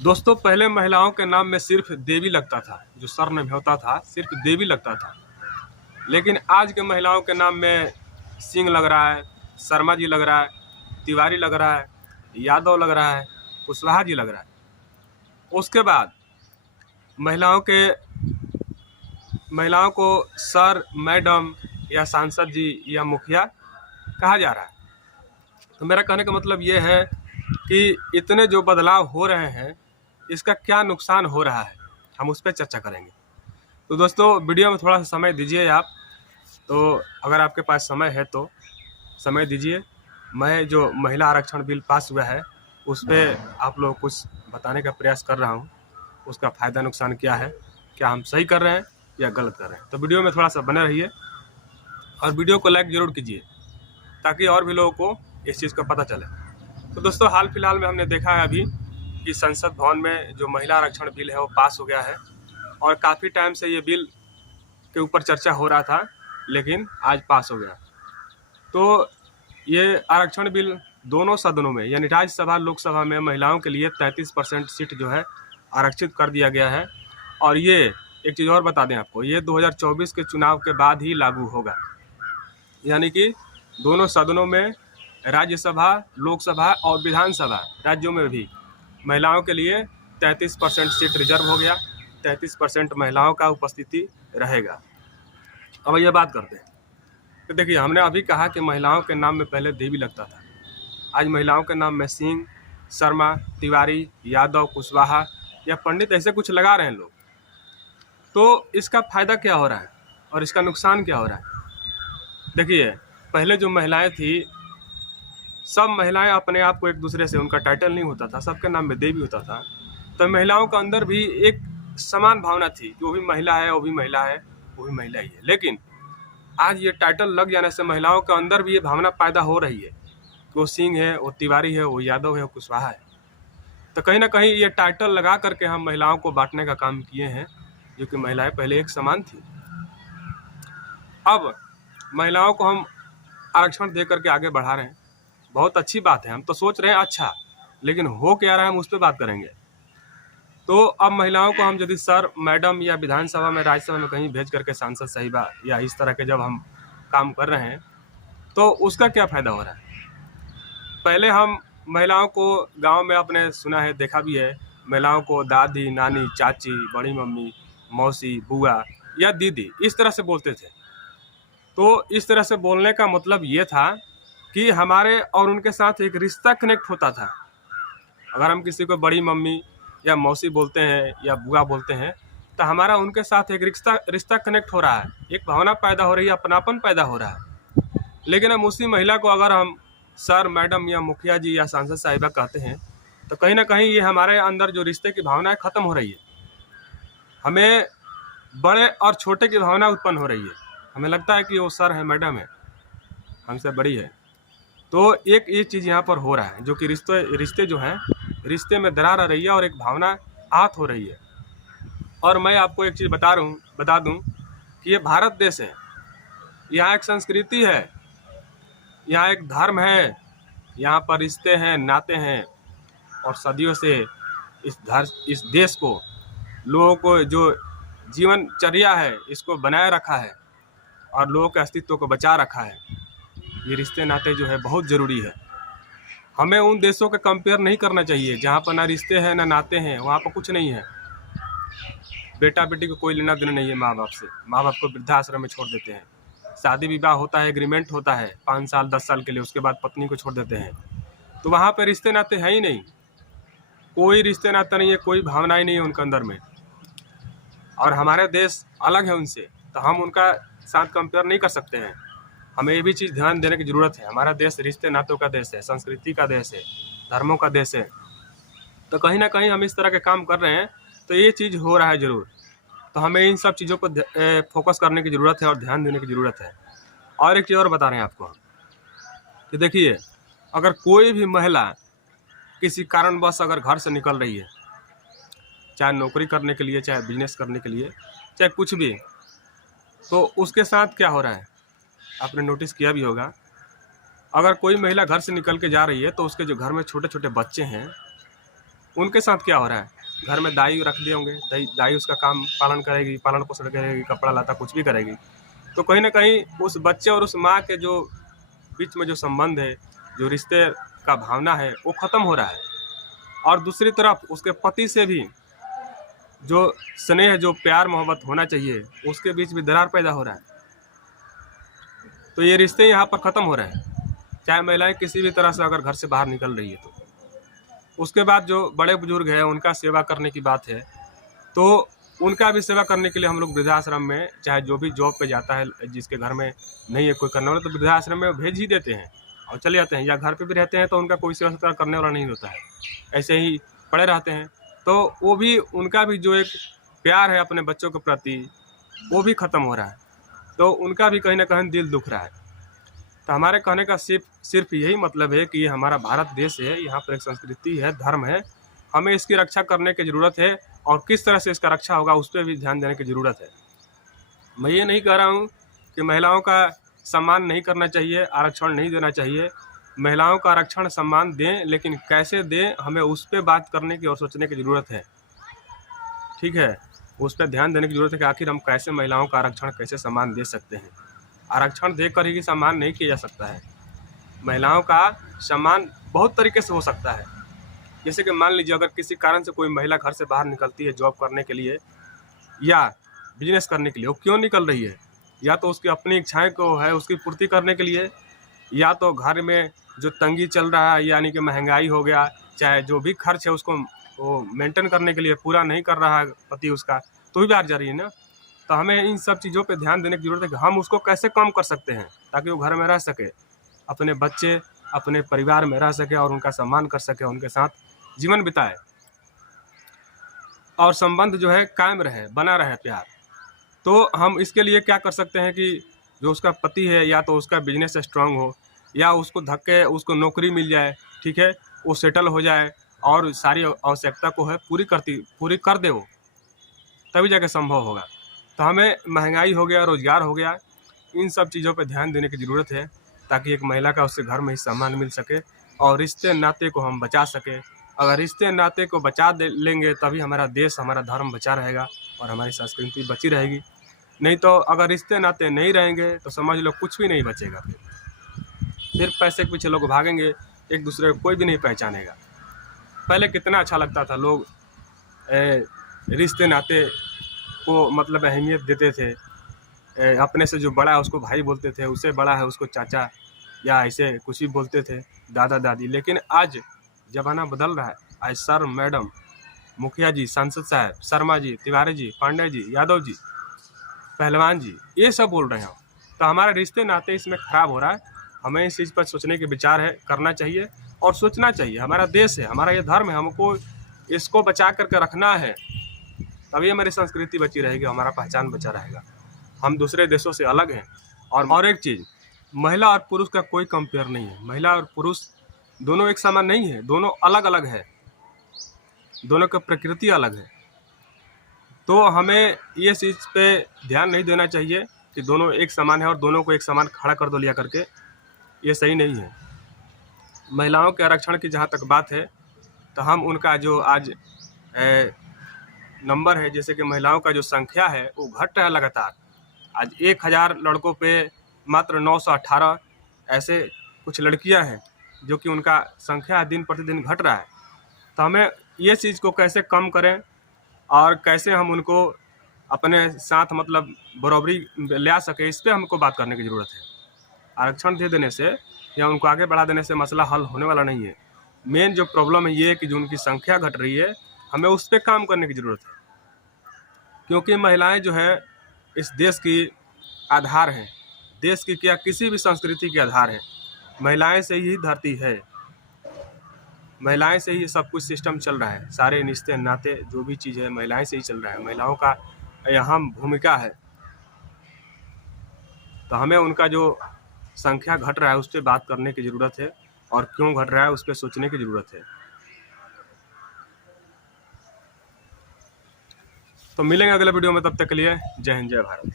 दोस्तों पहले महिलाओं के नाम में सिर्फ देवी लगता था, जो सर में होता था सिर्फ देवी लगता था। लेकिन आज के महिलाओं के नाम में सिंह लग रहा है, शर्मा जी लग रहा है, तिवारी लग रहा है, यादव लग रहा है, कुशवाहा जी लग रहा है। उसके बाद महिलाओं को सर, मैडम या सांसद जी या मुखिया कहा जा रहा है। तो मेरा कहने का मतलब ये है कि इतने जो बदलाव हो रहे हैं, इसका क्या नुकसान हो रहा है, हम उस पर चर्चा करेंगे। तो दोस्तों वीडियो में थोड़ा सा समय दीजिए आप, तो अगर आपके पास समय है तो समय दीजिए। मैं जो महिला आरक्षण बिल पास हुआ है उस पर आप लोग कुछ बताने का प्रयास कर रहा हूँ। उसका फ़ायदा नुकसान क्या है, क्या हम सही कर रहे हैं या गलत कर रहे हैं। तो वीडियो में थोड़ा सा बने रहिए और वीडियो को लाइक ज़रूर कीजिए ताकि और भी लोगों को इस चीज़ का पता चले। तो दोस्तों हाल फिलहाल में हमने देखा है अभी कि संसद भवन में जो महिला आरक्षण बिल है वो पास हो गया है और काफ़ी टाइम से ये बिल के ऊपर चर्चा हो रहा था, लेकिन आज पास हो गया। तो ये आरक्षण बिल दोनों सदनों में यानी राज्यसभा लोकसभा में महिलाओं के लिए 33% सीट जो है आरक्षित कर दिया गया है। और ये एक चीज़ और बता दें आपको, ये 2024 के चुनाव के बाद ही लागू होगा। यानी कि दोनों सदनों में, राज्यसभा, लोकसभा और विधानसभा राज्यों में भी महिलाओं के लिए 33% सीट रिजर्व हो गया। 33% महिलाओं का उपस्थिति रहेगा। अब ये बात करते हैं। तो देखिए, हमने अभी कहा कि महिलाओं के नाम में पहले देवी लगता था। आज महिलाओं के नाम में सिंह, शर्मा, तिवारी, यादव, कुशवाहा या पंडित ऐसे कुछ लगा रहे हैं लोग। तो इसका फ़ायदा क्या हो रहा है और इसका नुकसान क्या हो रहा है? देखिए, पहले जो महिलाएं थी, सब महिलाएं अपने आप को एक दूसरे से, उनका टाइटल नहीं होता था, सबके नाम में देवी होता था। तो महिलाओं के अंदर भी एक समान भावना थी कि वो भी महिला है, वो भी महिला है, वो भी महिला ही है। लेकिन आज ये टाइटल लग जाने से महिलाओं के अंदर भी ये भावना पैदा हो रही है कि वो सिंह है, वो तिवारी है, वो यादव है, वो कुशवाहा है। तो कहीं ना कहीं ये टाइटल लगा करके हम महिलाओं को बांटने का काम किए हैं, जो कि महिलाएं पहले एक समान थी। अब महिलाओं को हम आरक्षण दे करके आगे बढ़ा रहे हैं, बहुत अच्छी बात है। हम तो सोच रहे हैं अच्छा, लेकिन हो क्या रहा है हम उस पर बात करेंगे। तो अब महिलाओं को हम यदि सर, मैडम या विधानसभा में, राज्यसभा में कहीं भेज करके सांसद साहिबा या इस तरह के जब हम काम कर रहे हैं, तो उसका क्या फ़ायदा हो रहा है? पहले हम महिलाओं को गांव में अपने सुना है, देखा भी है, महिलाओं को दादी, नानी, चाची, बड़ी मम्मी, मौसी, बुआ या दीदी इस तरह से बोलते थे। तो इस तरह से बोलने का मतलब ये था कि हमारे और उनके साथ एक रिश्ता कनेक्ट होता था। अगर हम किसी को बड़ी मम्मी या मौसी बोलते हैं या बुआ बोलते हैं, तो हमारा उनके साथ एक रिश्ता कनेक्ट हो रहा है, एक भावना पैदा हो रही है, अपनापन पैदा हो रहा है। लेकिन हम उसी महिला को अगर हम सर, मैडम या मुखिया जी या सांसद साहिबा कहते हैं, तो कहीं ना कहीं ये हमारे अंदर जो रिश्ते की भावना है ख़त्म हो रही है। हमें बड़े और छोटे की भावना उत्पन्न हो रही है। हमें लगता है कि वो सर है, मैडम है, हमसे बड़ी है। तो एक ये चीज़ यहाँ पर हो रहा है, जो कि रिश्ते जो हैं, रिश्ते में दरार आ रही है और एक भावना आहत हो रही है। और मैं आपको एक चीज़ बता दूं कि ये भारत देश है, यहाँ एक संस्कृति है, यहाँ एक धर्म है, यहाँ पर रिश्ते हैं, नाते हैं। और सदियों से इस देश को, लोगों को जो जीवनचर्या है, इसको बनाए रखा है और लोगों के अस्तित्व को बचा रखा है। ये रिश्ते नाते जो है बहुत ज़रूरी है। हमें उन देशों के कंपेयर नहीं करना चाहिए जहाँ पर ना रिश्ते हैं ना नाते हैं, वहाँ पर कुछ नहीं है। बेटा बेटी को कोई लेना देना नहीं है माँ बाप से। माँ बाप को वृद्धाश्रम में छोड़ देते हैं। शादी विवाह होता है, एग्रीमेंट होता है 5 साल 10 साल के लिए, उसके बाद पत्नी को छोड़ देते हैं। तो वहाँ पर रिश्ते नाते हैं ही नहीं, कोई रिश्ते नाता नहीं है, कोई भावनाएं नहीं है उनके अंदर में। और हमारे देश अलग है उनसे, तो हम उनका साथ कंपेयर नहीं कर सकते हैं। हमें ये भी चीज़ ध्यान देने की ज़रूरत है। हमारा देश रिश्ते नातों का देश है, संस्कृति का देश है, धर्मों का देश है। तो कहीं ना कहीं हम इस तरह के काम कर रहे हैं, तो ये चीज़ हो रहा है ज़रूर। तो हमें इन सब चीज़ों पर फोकस करने की ज़रूरत है और ध्यान देने की ज़रूरत है। और एक चीज़ और बता रहे हैं आपको कि देखिए, अगर कोई भी महिला किसी कारणवश अगर घर से निकल रही है, चाहे नौकरी करने के लिए, चाहे बिजनेस करने के लिए, चाहे कुछ भी, तो उसके साथ क्या हो रहा है आपने नोटिस किया भी होगा। अगर कोई महिला घर से निकल के जा रही है तो उसके जो घर में छोटे छोटे बच्चे हैं, उनके साथ क्या हो रहा है, घर में दाई रख दिए होंगे, दाई उसका काम पालन करेगी, पालन पोषण करेगी, कपड़ा लता कुछ भी करेगी। तो कहीं ना कहीं उस बच्चे और उस माँ के जो बीच में जो संबंध है, जो रिश्ते का भावना है, वो ख़त्म हो रहा है। और दूसरी तरफ उसके पति से भी जो स्नेह, जो प्यार मोहब्बत होना चाहिए, उसके बीच भी दरार पैदा हो रहा है। तो ये रिश्ते यहाँ पर ख़त्म हो रहे हैं। चाहे महिलाएं किसी भी तरह से अगर घर से बाहर निकल रही है तो उसके बाद जो बड़े बुजुर्ग हैं उनका सेवा करने की बात है, तो उनका भी सेवा करने के लिए हम लोग वृद्धाश्रम में, चाहे जो भी जॉब पे जाता है, जिसके घर में नहीं है कोई करने वाला, तो वृद्धाश्रम में भेज ही देते हैं और चले जाते हैं। या घर पे भी रहते हैं तो उनका कोई सेवा सत्कार करने वाला नहीं होता है, ऐसे ही पड़े रहते हैं। तो वो भी, उनका भी जो एक प्यार है अपने बच्चों के प्रति, वो भी ख़त्म हो रहा है। तो उनका भी कहीं ना कहीं दिल दुख रहा है। तो हमारे कहने का सिर्फ यही मतलब है कि ये हमारा भारत देश है, यहाँ पर एक संस्कृति है, धर्म है, हमें इसकी रक्षा करने की ज़रूरत है। और किस तरह से इसका रक्षा होगा उस पर भी ध्यान देने की ज़रूरत है। मैं ये नहीं कह रहा हूँ कि महिलाओं का सम्मान नहीं करना चाहिए, आरक्षण नहीं देना चाहिए। महिलाओं का आरक्षण सम्मान दें, लेकिन कैसे दें, हमें उस पर बात करने की और सोचने की ज़रूरत है। ठीक है, उस पर ध्यान देने की ज़रूरत है कि आखिर हम कैसे महिलाओं का आरक्षण, कैसे सम्मान दे सकते हैं। आरक्षण देकर ही सम्मान नहीं किया जा सकता है। महिलाओं का सम्मान बहुत तरीके से हो सकता है। जैसे कि मान लीजिए, अगर किसी कारण से कोई महिला घर से बाहर निकलती है जॉब करने के लिए या बिजनेस करने के लिए, वो क्यों निकल रही है? या तो उसकी अपनी इच्छाएं को है उसकी पूर्ति करने के लिए, या तो घर में जो तंगी चल रहा है, यानी कि महंगाई हो गया, चाहे जो भी खर्च है उसको वो मेंटेन करने के लिए पूरा नहीं कर रहा है पति उसका, तो भी बाहर जा रही है ना। तो हमें इन सब चीज़ों पे ध्यान देने की ज़रूरत है कि हम उसको कैसे कम कर सकते हैं ताकि वो घर में रह सके, अपने बच्चे, अपने परिवार में रह सके और उनका सम्मान कर सके, उनके साथ जीवन बिताए और संबंध जो है कायम रहे, बना रहे प्यार। तो हम इसके लिए क्या कर सकते हैं कि जो उसका पति है, या तो उसका बिजनेस स्ट्रांग हो, या उसको धक्के उसको नौकरी मिल जाए, ठीक है, वो सेटल हो जाए और सारी आवश्यकता को है पूरी कर दे वो, तभी जाके संभव होगा। तो हमें महंगाई हो गया, रोजगार हो गया, इन सब चीज़ों पर ध्यान देने की ज़रूरत है ताकि एक महिला का उससे घर में ही सम्मान मिल सके और रिश्ते नाते को हम बचा सके। अगर रिश्ते नाते को बचा लेंगे तभी हमारा देश, हमारा धर्म बचा रहेगा और हमारी संस्कृति बची रहेगी। नहीं तो अगर रिश्ते नाते नहीं रहेंगे तो समझ लो कुछ भी नहीं बचेगा। फिर पैसे के पीछे लोग भागेंगे, एक दूसरे को कोई भी नहीं पहचानेगा। पहले कितना अच्छा लगता था, लोग रिश्ते नाते को मतलब अहमियत देते थे। अपने से जो बड़ा है उसको भाई बोलते थे, उससे बड़ा है उसको चाचा या ऐसे कुछ भी बोलते थे, दादा दादी। लेकिन आज ज़माना बदल रहा है। आज सर, मैडम, मुखिया जी, सांसद साहब, शर्मा जी, तिवारी जी, पांडे जी, यादव जी, पहलवान जी, ये सब बोल रहे हैं। तो हमारे रिश्ते नाते इसमें ख़राब हो रहा है। हमें इस चीज़ पर सोचने के विचार है, करना चाहिए और सोचना चाहिए। हमारा देश है, हमारा ये धर्म है, हमको इसको बचा करके रखना है, तभी हमारी संस्कृति बची रहेगी, हमारा पहचान बचा रहेगा। हम दूसरे देशों से अलग हैं। और एक चीज़, महिला और पुरुष का कोई कंपेयर नहीं है। महिला और पुरुष दोनों एक समान नहीं है, दोनों अलग अलग है, दोनों की प्रकृति अलग है। तो हमें ये चीज़ पे ध्यान नहीं देना चाहिए कि दोनों एक समान है और दोनों को एक समान खड़ा कर दो लिया करके, ये सही नहीं है। महिलाओं के आरक्षण की जहाँ तक बात है, तो हम उनका जो आज नंबर है, जैसे कि महिलाओं का जो संख्या है वो घट रहा है लगातार। आज 1000 लड़कों पे मात्र 918 ऐसे कुछ लड़कियां हैं जो कि उनका संख्या दिन प्रतिदिन घट रहा है। तो हमें ये चीज़ को कैसे कम करें और कैसे हम उनको अपने साथ मतलब बराबरी ले आ सके, इस पर हमको बात करने की ज़रूरत है। आरक्षण दे देने से या उनको आगे बढ़ा देने से मसला हल होने वाला नहीं है। मेन जो प्रॉब्लम है ये है कि जो उनकी संख्या घट रही है, हमें उस पर काम करने की ज़रूरत है। क्योंकि महिलाएं जो है इस देश की आधार हैं, देश की क्या किसी भी संस्कृति के आधार है। महिलाएं से ही धरती है, महिलाएं से ही सब कुछ सिस्टम चल रहा है। सारे रिश्ते नाते जो भी चीज़ है महिलाएं से ही चल रहा है, महिलाओं का अहम भूमिका है। तो हमें उनका जो संख्या घट रहा है उस पर बात करने की ज़रूरत है और क्यों घट रहा है उस पर सोचने की ज़रूरत है। तो मिलेंगे अगले वीडियो में, तब तक के लिए जय हिंद, जय भारत।